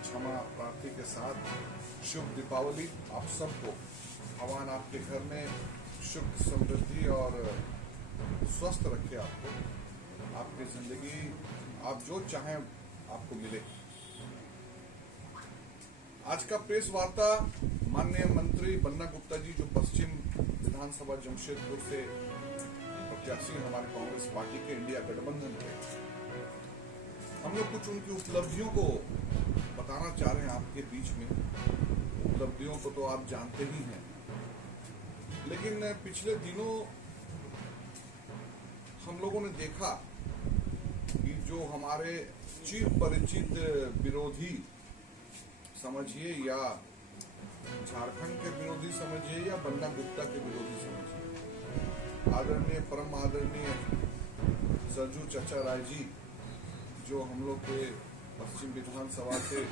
क्षमा प्रार्थी के साथ शुभ दीपावली आप सबको। भगवान आपके घर में सुख समृद्धि और स्वस्थ रखे आपको, आपकी जिंदगी आप जो चाहें आपको मिले। आज का प्रेस वार्ता माननीय मंत्री बन्ना गुप्ता जी, जो पश्चिम विधानसभा जमशेदपुर से प्रत्याशी हमारे कांग्रेस पार्टी के इंडिया गठबंधन के, हम लोग कुछ उनकी उपलब्धियों को बताना चाह रहे हैं आपके बीच में। उपलब्धियों को तो आप जानते ही हैं, लेकिन पिछले दिनों हम लोगों ने देखा कि जो हमारे चिर परिचित विरोधी समझिए या झारखंड के विरोधी समझिए या बन्ना गुप्ता के विरोधी समझिए, आदरणीय परम आदरणीय सरजू चचा राय जी, जो हम लोग के पश्चिम विधानसभा से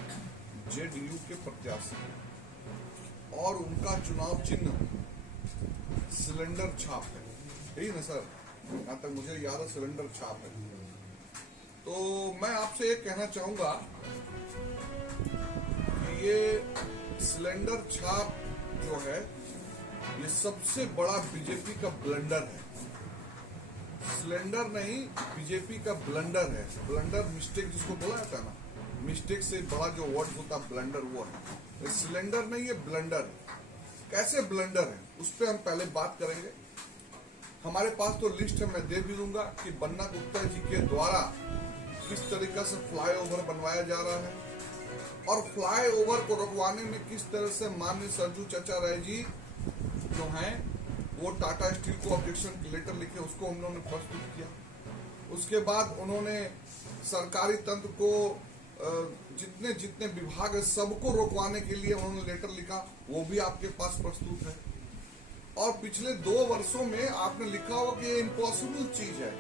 जेडीयू के प्रत्याशी हैं और उनका चुनाव चिन्ह सिलेंडर छाप है, यही ना सर? यहाँ तक मुझे याद है सिलेंडर छाप है। तो मैं आपसे ये कहना चाहूंगा कि ये सिलेंडर छाप जो है ये सबसे बड़ा बीजेपी का ब्लंडर है। सिलेंडर नहीं, बीजेपी का ब्लंडर है। ब्लंडर मिस्टेक जिसको बोला जाता है ना, मिस्टेक से बड़ा जो वर्ड होता है ब्लंडर, वो है। सिलेंडर नहीं, ये ब्लंडर है। कैसे ब्लंडर है उस पर हम पहले बात करेंगे। हमारे पास तो लिस्ट है, मैं दे भी दूंगा कि बन्ना गुप्ता जी के द्वारा किस तरीके से फ्लाईओवर बनवाया जा रहा है और फ्लाईओवर को रुकवाने में किस तरह से माननीय सरजू चचा राय जी जो हैं वो टाटा स्टील को ऑब्जेक्शन लेटर लिखे, उसको उन्होंने प्रस्तुत किया। उसके बाद उन्होंने सरकारी तंत्र को जितने जितने विभाग है सबको रोकवाने के लिए उन्होंने लेटर लिखा, वो भी आपके पास प्रस्तुत है। और पिछले 2 वर्षों में आपने लिखा होगा कि ये इम्पॉसिबल चीज है,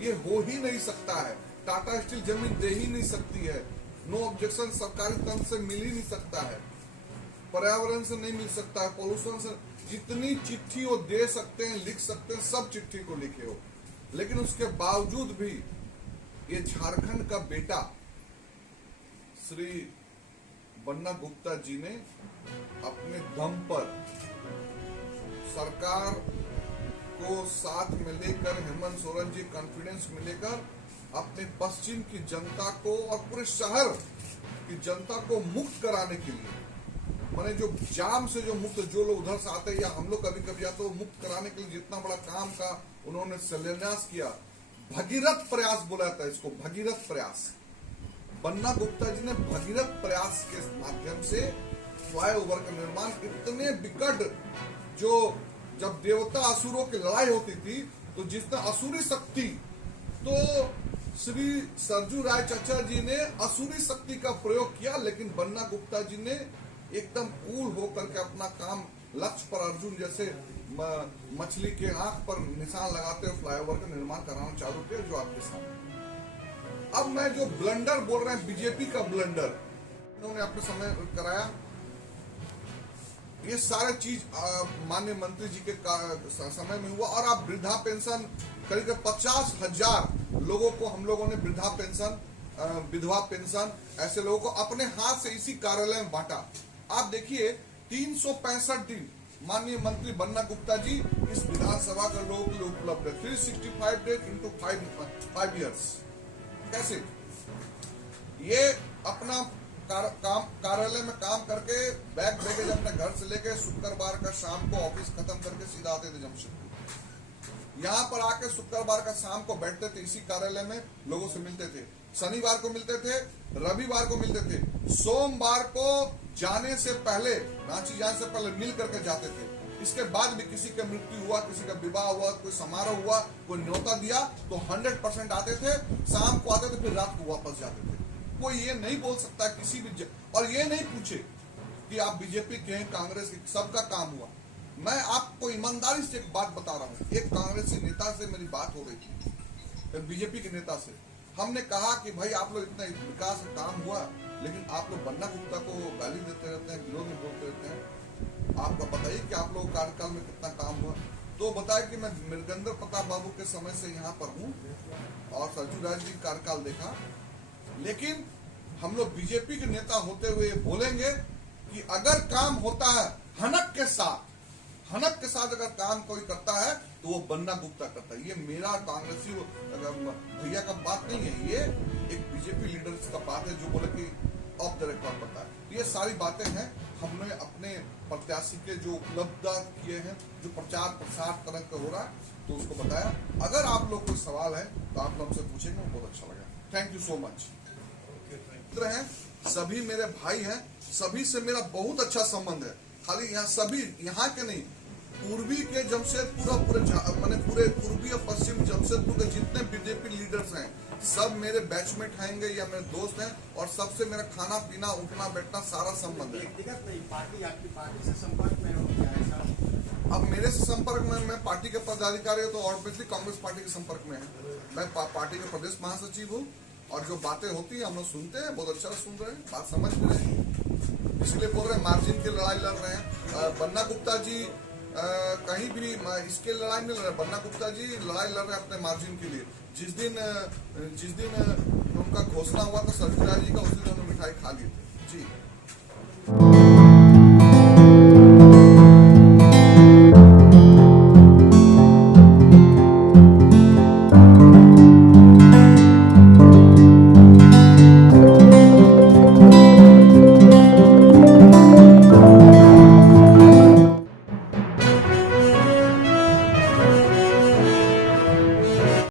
ये हो ही नहीं सकता है, टाटा स्टील जमीन दे ही नहीं सकती है, नो ऑब्जेक्शन सरकारी तंत्र से मिल ही नहीं सकता है, पर्यावरण से नहीं मिल सकता है, पॉल्यूशन से, जितनी चिट्ठी वो दे सकते हैं लिख सकते हैं, सब चिट्ठी को लिखे हो। लेकिन उसके बावजूद भी ये झारखंड का बेटा श्री बन्ना गुप्ता जी ने अपने दम पर सरकार को साथ में लेकर, हेमंत सोरेन जी कॉन्फिडेंस में लेकर अपने पश्चिम की जनता को और पूरे शहर की जनता को मुक्त कराने के लिए, माने जो जाम से जो मुक्त, जो लोग उधर से आते हैं या हम लोग कभी कभी आते हैं, मुक्त कराने के लिए जितना बड़ा काम का उन्होंने शिलान्यास किया, भगीरथ प्रयास बोला जाता है इसको, भगीरथ प्रयास। बन्ना गुप्ता जी ने भगीरथ प्रयास के माध्यम से फ्लाईओवर का निर्माण, इतने विकट, जो जब देवता असुरों की लड़ाई होती थी तो जिसने असुरी शक्ति, तो श्री सरजू राय चचा जी ने असुरी शक्ति का प्रयोग किया, लेकिन बन्ना गुप्ता जी ने एकदम कूल होकर के अपना काम लक्ष्य पर अर्जुन जैसे मछली के आंख पर निशान लगाते हुए फ्लाईओवर का निर्माण कराना चालू किया, जो आपके सामने। अब मैं जो ब्लंडर बोल रहे हैं, बीजेपी का ब्लंडर इन्होंने अपने समय कराया, ये सारे चीज माननीय मंत्री जी के समय में हुआ। और आप वृद्धा पेंशन करीब 50,000 लोगों को हम लोगों ने वृद्धा पेंशन, विधवा पेंशन, ऐसे लोगों को अपने हाथ से इसी कार्यालय में बांटा। आप देखिए 365 दिन माननीय मंत्री बन्ना गुप्ता जी इस विधानसभा का लोगों के लिए उपलब्ध है। 365 डेज इंटू 5 ईयर्स। कैसे ये अपना कार्यालय में काम करके बैग बैगेज अपने घर से लेके शुक्रवार का शाम को ऑफिस खत्म करके सीधा आते थे जमशेदपुर। यहाँ पर आके शुक्रवार का शाम को बैठते थे, इसी कार्यालय में लोगों से मिलते थे, शनिवार को मिलते थे, रविवार को मिलते थे, सोमवार को जाने से पहले, रांची जाने से पहले मिल करके जाते थे। इसके बाद भी किसी का मृत्यु हुआ, किसी का विवाह हुआ, कोई समारोह हुआ, कोई न्योता दिया तो 100% आते थे, शाम को आते थे, फिर रात को वापस जाते थे। कोई ये नहीं बोल सकता किसी भी और ये नहीं पूछे कि आप बीजेपी के हैं, कांग्रेस के, सबका काम हुआ। मैं आपको ईमानदारी से एक बात बता रहा हूँ, एक कांग्रेसी नेता से मेरी बात हो रही थी, बीजेपी के नेता से। हमने कहा कि भाई आप लोग इतना विकास का काम हुआ, लेकिन आप लोग बन्ना गुप्ता को गाली देते रहते हैं, विरोध में बोलते रहते हैं, आपको बताइए कि आप लोग कार्यकाल में कितना काम हुआ। तो बताया कि मैं मृगेंद्र प्रताप बाबू के समय से यहाँ पर हूँ और सरजू राय जी कार्यकाल देखा, लेकिन हम लोग बीजेपी के नेता होते हुए बोलेंगे कि अगर काम होता है हनक के साथ अगर काम कोई करता है तो वो बन्ना गुप्ता करता है। ये मेरा कांग्रेसी भैया का बात नहीं है, ये एक बीजेपी लीडर्स का बात है जो बोले कि ऑफ द रिकॉर्ड पता है। ये सारी बातें हैं, हमने अपने प्रत्याशी के जो उपलब्धता किए हैं, जो प्रचार प्रसार तरह का हो रहा है, तो उसको बताया। अगर आप लोग कोई सवाल है तो आप लोग हमसे पूछेंगे, बहुत अच्छा लगा। Thank you so much. हैं सभी मेरे भाई हैं, सभी से मेरा बहुत अच्छा संबंध है। खाली यहाँ सभी यहाँ के नहीं, पूर्वी के जमशेदपुर पूरे पूर्वी और पश्चिम जमशेदपुर के जितने बीजेपी लीडर्स हैं सब मेरे बैचमेट हैंगे या मेरे दोस्त हैं, और सबसे मेरा खाना पीना उठना बैठना सारा संबंध है। व्यक्तिगत नहीं, पार्टी आपकी पार्टी से संपर्क में हो क्या ऐसा? अब मेरे से संपर्क में, मैं पार्टी के पदाधिकारी हूँ तो ऑब्वियसली कांग्रेस पार्टी के संपर्क में है। मैं पार्टी के प्रदेश महासचिव हूँ, और जो बातें होती है हम लोग सुनते हैं, बहुत अच्छा सुन रहे हैं, बात समझ भी रहे हैं, इसलिए बोल रहे हैं मार्जिन की लड़ाई लड़ रहे हैं। बन्ना गुप्ता जी कहीं भी इसके लड़ाई नहीं लड़ रहे, बन्ना गुप्ता जी लड़ाई लड़ रहे हैं अपने मार्जिन के लिए। जिस दिन उनका घोषणा हुआ था सरजुरा जी का, उस दिन हमने मिठाई खा ली थी जी।